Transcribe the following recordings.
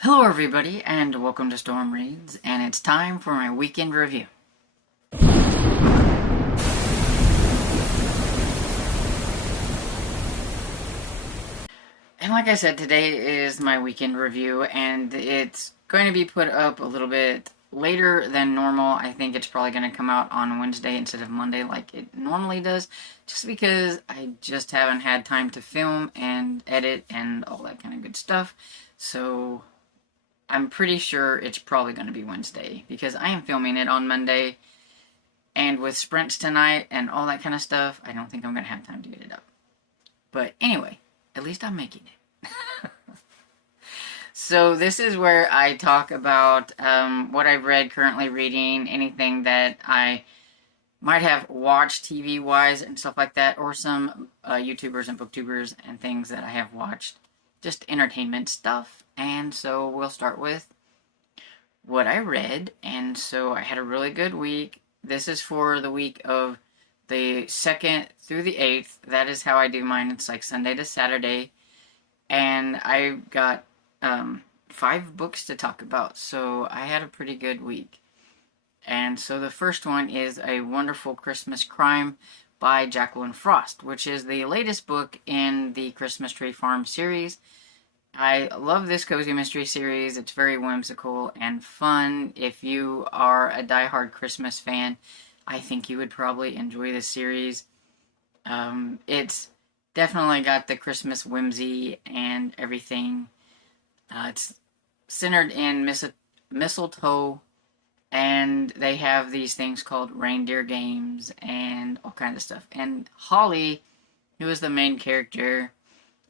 Hello everybody, and welcome to Storm Reads, and it's time for my weekend review. And like I said, today is my weekend review, and it's going to be put up a little bit later than normal. I think it's probably going to come out on Wednesday instead of Monday like it normally does, just because I just haven't had time to film and edit and all that kind of good stuff. So I'm pretty sure it's probably going to be Wednesday, because I am filming it on Monday, and with sprints tonight and all that kind of stuff, I don't think I'm going to have time to get it up. But anyway, at least I'm making it. So this is where I talk about what I've read, currently reading, anything that I might have watched TV-wise and stuff like that, or some YouTubers and booktubers and things that I have watched. Just entertainment stuff. And so we'll start with what I read. And so I had a really good week. This is for the week of the 2nd through the 8th. That is how I do mine. It's like Sunday to Saturday. And I got 5 books to talk about. So I had a pretty good week. And so the first one is A Wonderful Christmas Crime by Jacqueline Frost, which is the latest book in the Christmas Tree Farm series. I love this cozy mystery series. It's very whimsical and fun. If you are a diehard Christmas fan, I think you would probably enjoy this series. It's definitely got the Christmas whimsy and everything. It's centered in mistletoe, and they have these things called reindeer games and all kinds of stuff. And Holly, who is the main character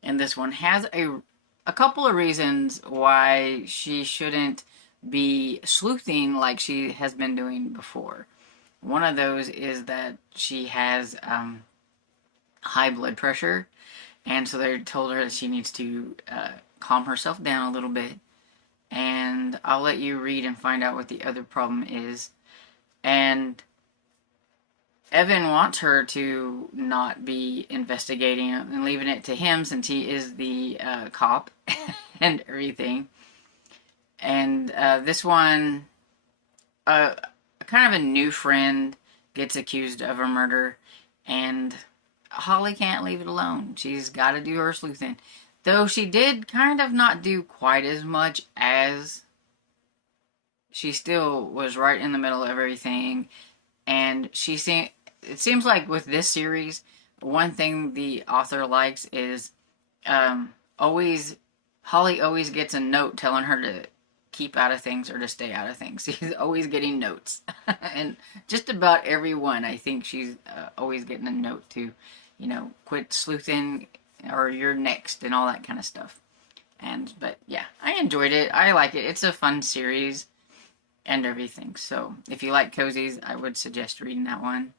in this one, has a couple of reasons why she shouldn't be sleuthing like she has been doing before. One of those is that she has high blood pressure, and so they told her that she needs to calm herself down a little bit. And I'll let you read and find out what the other problem is. And Evan wants her to not be investigating and leaving it to him, since he is the cop and everything. And this one, kind of a new friend gets accused of a murder, and Holly can't leave it alone. She's got to do her sleuthing. Though she did kind of not do quite as much, as she still was right in the middle of everything. And it seems like with this series, one thing the author likes is always Holly always gets a note telling her to keep out of things or to stay out of things. She's always getting notes. And just about everyone, I think she's always getting a note to, quit sleuthing, or you're next, and all that kind of stuff. But yeah, I enjoyed it. I like it. It's a fun series and everything. So if you like cozies, I would suggest reading that one.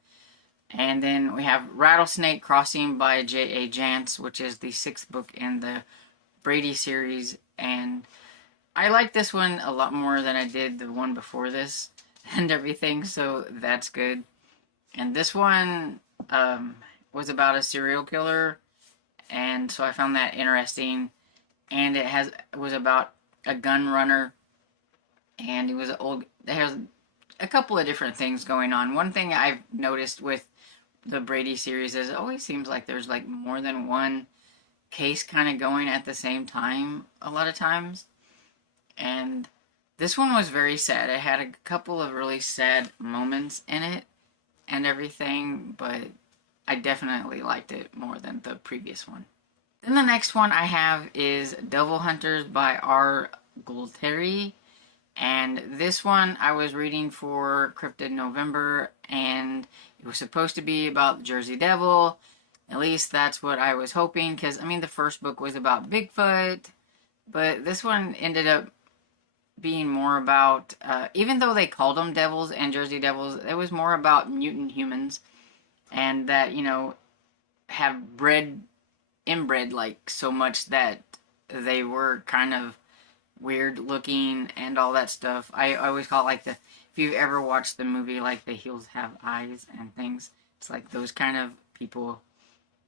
And then we have Rattlesnake Crossing by J.A. Jance, which is the 6th book in the Brady series. And I like this one a lot more than I did the one before this and everything, so that's good. And this one was about a serial killer, and so I found that interesting. And it was about a gun runner, and he was there's a couple of different things going on. One thing I've noticed with the Brady series is it always seems like there's like more than one case kind of going at the same time a lot of times. And this one was very sad. It had a couple of really sad moments in it and everything, but I definitely liked it more than the previous one. Then the next one I have is Devil Hunters by R. Gualtieri. And this one I was reading for Cryptid November, and it was supposed to be about the Jersey Devil. At least that's what I was hoping, because, the first book was about Bigfoot, but this one ended up being more about, even though they called them devils and Jersey Devils, it was more about mutant humans, and that, have inbred, like, so much that they were kind of weird looking and all that stuff. I always call it like if you've ever watched the movie like The Hills Have Eyes and things, it's like those kind of people.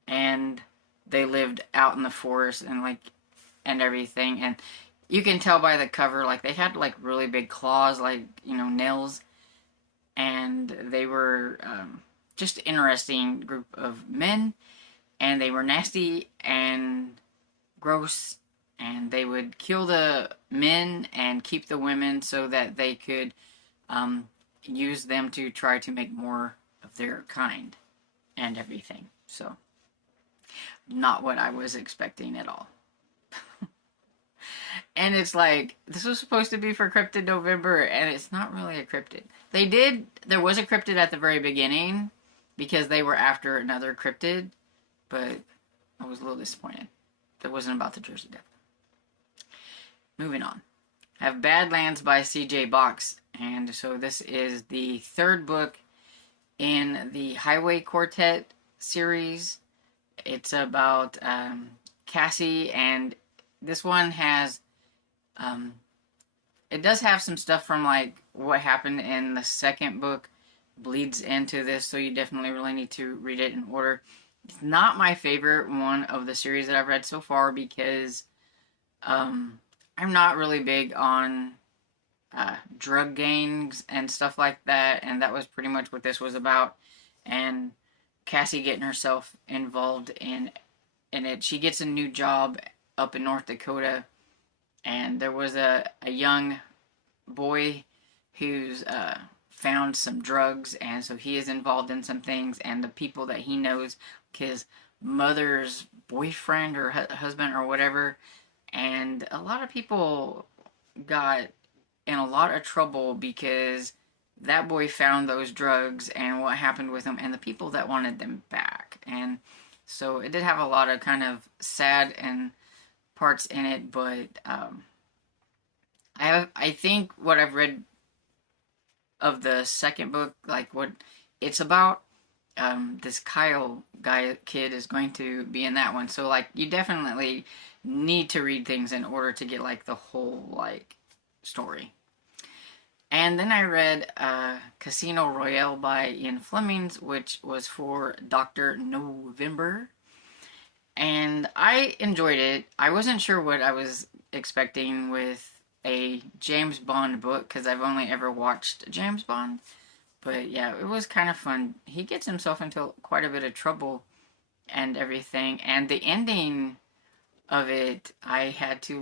And they lived out in the forest and everything. And you can tell by the cover, like they had like really big claws, like, you know, nails, and they were just interesting group of men, and they were nasty and gross, and they would kill the men and keep the women so that they could use them to try to make more of their kind and everything. So, not what I was expecting at all. And it's like, this was supposed to be for Cryptid November, and it's not really a cryptid. There was a cryptid at the very beginning, because they were after another cryptid, but I was a little disappointed. It wasn't about the Jersey Devil. Moving on. I have Badlands by C.J. Box, and so this is the third book in the Highway Quartet series. It's about Cassie, and this one has it does have some stuff from like what happened in the second book bleeds into this, so you definitely really need to read it in order. It's not my favorite one of the series that I've read so far, because I'm not really big on drug gangs and stuff like that, and that was pretty much what this was about. And Cassie getting herself involved in it. She gets a new job up in North Dakota, and there was a young boy who's found some drugs, and so he is involved in some things, and the people that he knows, his mother's boyfriend or husband or whatever, and a lot of people got in a lot of trouble because that boy found those drugs and what happened with them and the people that wanted them back. And so it did have a lot of kind of sad and parts in it, but I think what I've read of the second book, like what it's about, this Kyle kid is going to be in that one. So like you definitely need to read things in order to get like the whole like story. And then I read Casino Royale by Ian Fleming, which was for Dr. November. And I enjoyed it. I wasn't sure what I was expecting with a James Bond book, because I've only ever watched James Bond. But yeah, it was kind of fun. He gets himself into quite a bit of trouble and everything. And the ending of it, I had to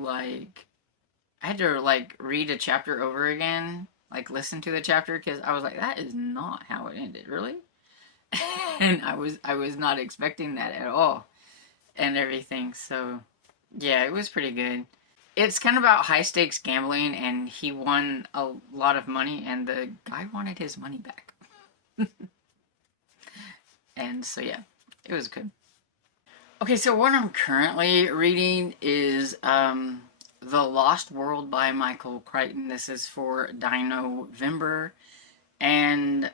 read a chapter over again, like listen to the chapter, because I was like, that is not how it ended, really. And I was not expecting that at all and everything. So yeah, it was pretty good. It's kind of about high stakes gambling, and he won a lot of money, and the guy wanted his money back. And so yeah, it was good. Okay, so what I'm currently reading is The Lost World by Michael Crichton. This is for Dino-vember, and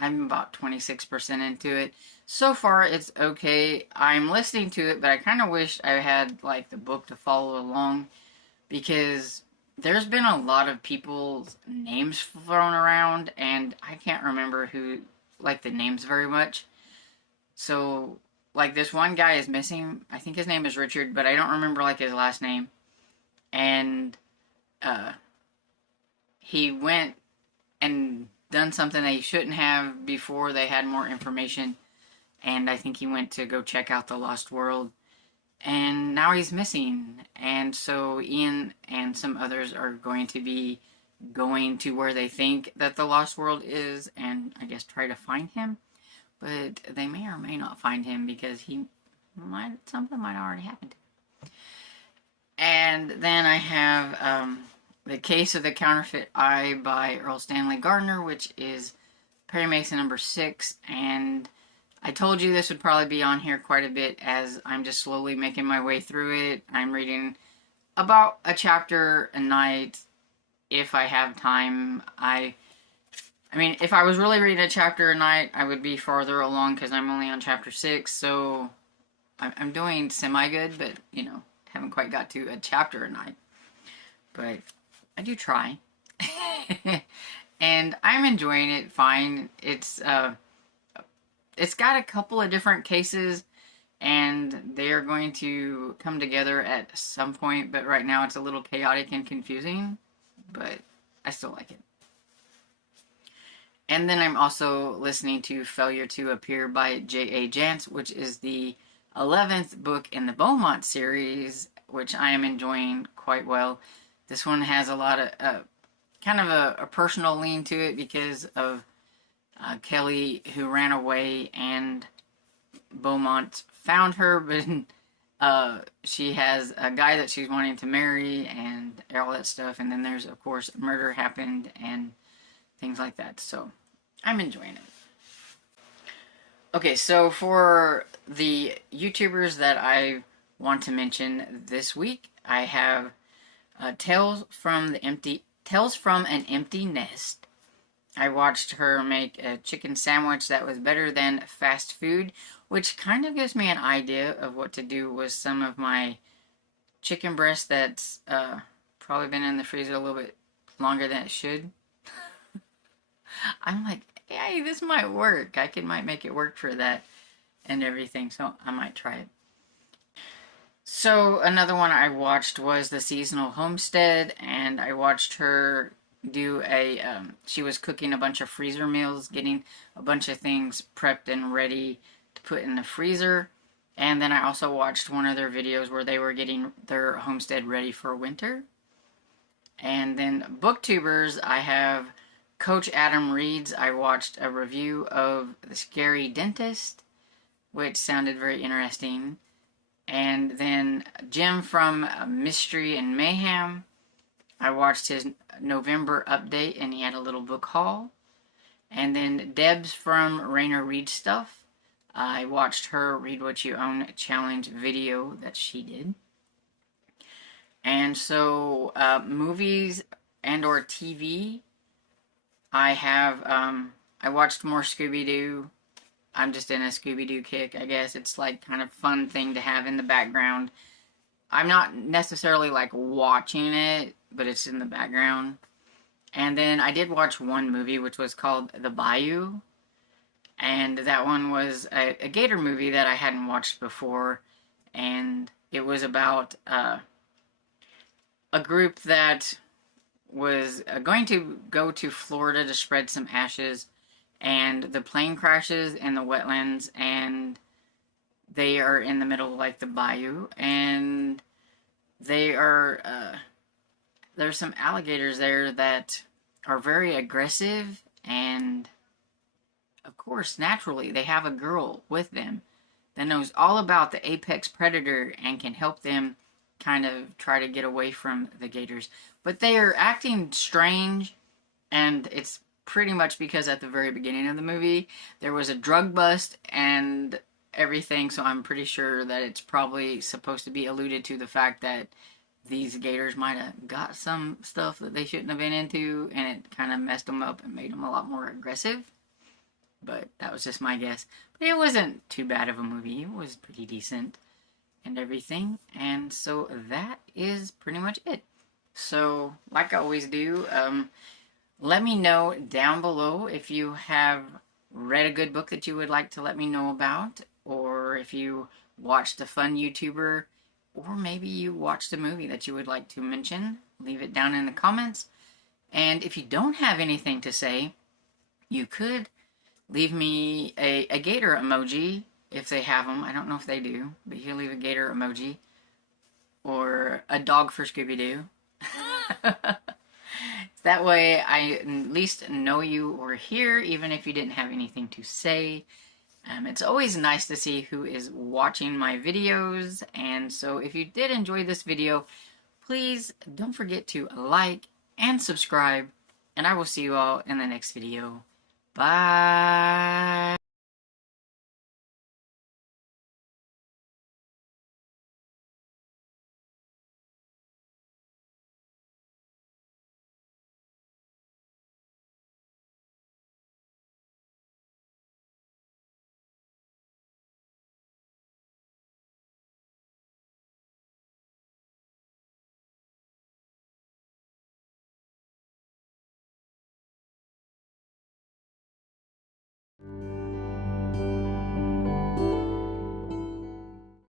I'm about 26% into it. So far, it's okay. I'm listening to it, but I kind of wish I had like the book to follow along, because there's been a lot of people's names thrown around, and I can't remember who, like, the names very much. So, like, this one guy is missing. I think his name is Richard, but I don't remember, like, his last name. And, he went and done something that he shouldn't have before they had more information. And I think he went to go check out the Lost World. And now he's missing. And so Ian and some others are going to be going to where they think that the Lost World is, and I guess try to find him. But they may or may not find him, because something might already happen to him. And then I have The Case of the Counterfeit Eye by Earl Stanley Gardner, which is Perry Mason number 6. And I told you this would probably be on here quite a bit, as I'm just slowly making my way through it. I'm reading about a chapter a night if I have time. I mean, if I was really reading a chapter a night, I would be farther along, because I'm only on chapter 6, so I'm doing semi-good, but, you know, haven't quite got to a chapter a night. But I do try. And I'm enjoying it fine. It's got a couple of different cases, and they are going to come together at some point, but right now it's a little chaotic and confusing, but I still like it. And then I'm also listening to Failure to Appear by J.A. Jance, which is the 11th book in the Beaumont series, which I am enjoying quite well. This one has a lot of kind of a personal lean to it because of Kelly, who ran away, and Beaumont found her, but she has a guy that she's wanting to marry and all that stuff. And then there's, of course, murder happened and things like that. So I'm enjoying it. Okay, so for the YouTubers that I want to mention this week, I have Tales from an Empty Nest. I watched her make a chicken sandwich that was better than fast food, which kind of gives me an idea of what to do with some of my chicken breast that's probably been in the freezer a little bit longer than it should. I'm like, hey, this might work. might make it work for that and everything, so I might try it. So another one I watched was The Seasonal Homestead, and I watched her do she was cooking a bunch of freezer meals, getting a bunch of things prepped and ready to put in the freezer. And then I also watched one of their videos where they were getting their homestead ready for winter. And then booktubers, I have Coach Adam Reed's. I watched a review of The Scary Dentist, which sounded very interesting. And then Jim from Mystery and Mayhem, I watched his November update, and he had a little book haul. And then Debs from Rainer Reed Stuff, I watched her Read What You Own challenge video that she did. And so movies and or TV, I watched more Scooby-Doo. I'm just in a Scooby-Doo kick, I guess. It's like kind of fun thing to have in the background. I'm not necessarily like watching it, but it's in the background. And then I did watch one movie, which was called The Bayou. And that one was a gator movie that I hadn't watched before. And it was about a group that was going to go to Florida to spread some ashes. And the plane crashes in the wetlands, and they are in the middle of like the bayou, and they are there's some alligators there that are very aggressive, and of course naturally they have a girl with them that knows all about the apex predator and can help them kind of try to get away from the gators. But they are acting strange, and it's pretty much because at the very beginning of the movie there was a drug bust and everything, so I'm pretty sure that it's probably supposed to be alluded to the fact that these gators might have got some stuff that they shouldn't have been into, and it kind of messed them up and made them a lot more aggressive. But that was just my guess. But it wasn't too bad of a movie. It was pretty decent and everything. And so that is pretty much it. So, like I always do, let me know down below if you have read a good book that you would like to let me know about, or if you watched a fun YouTuber, or maybe you watched a movie that you would like to mention. Leave it down in the comments. And if you don't have anything to say, you could leave me a gator emoji if they have them. I don't know if they do, but you can leave a gator emoji, or a dog for Scooby-Doo. That way I at least know you were here, even if you didn't have anything to say. It's always nice to see who is watching my videos, and so if you did enjoy this video, please don't forget to like and subscribe, and I will see you all in the next video. Bye!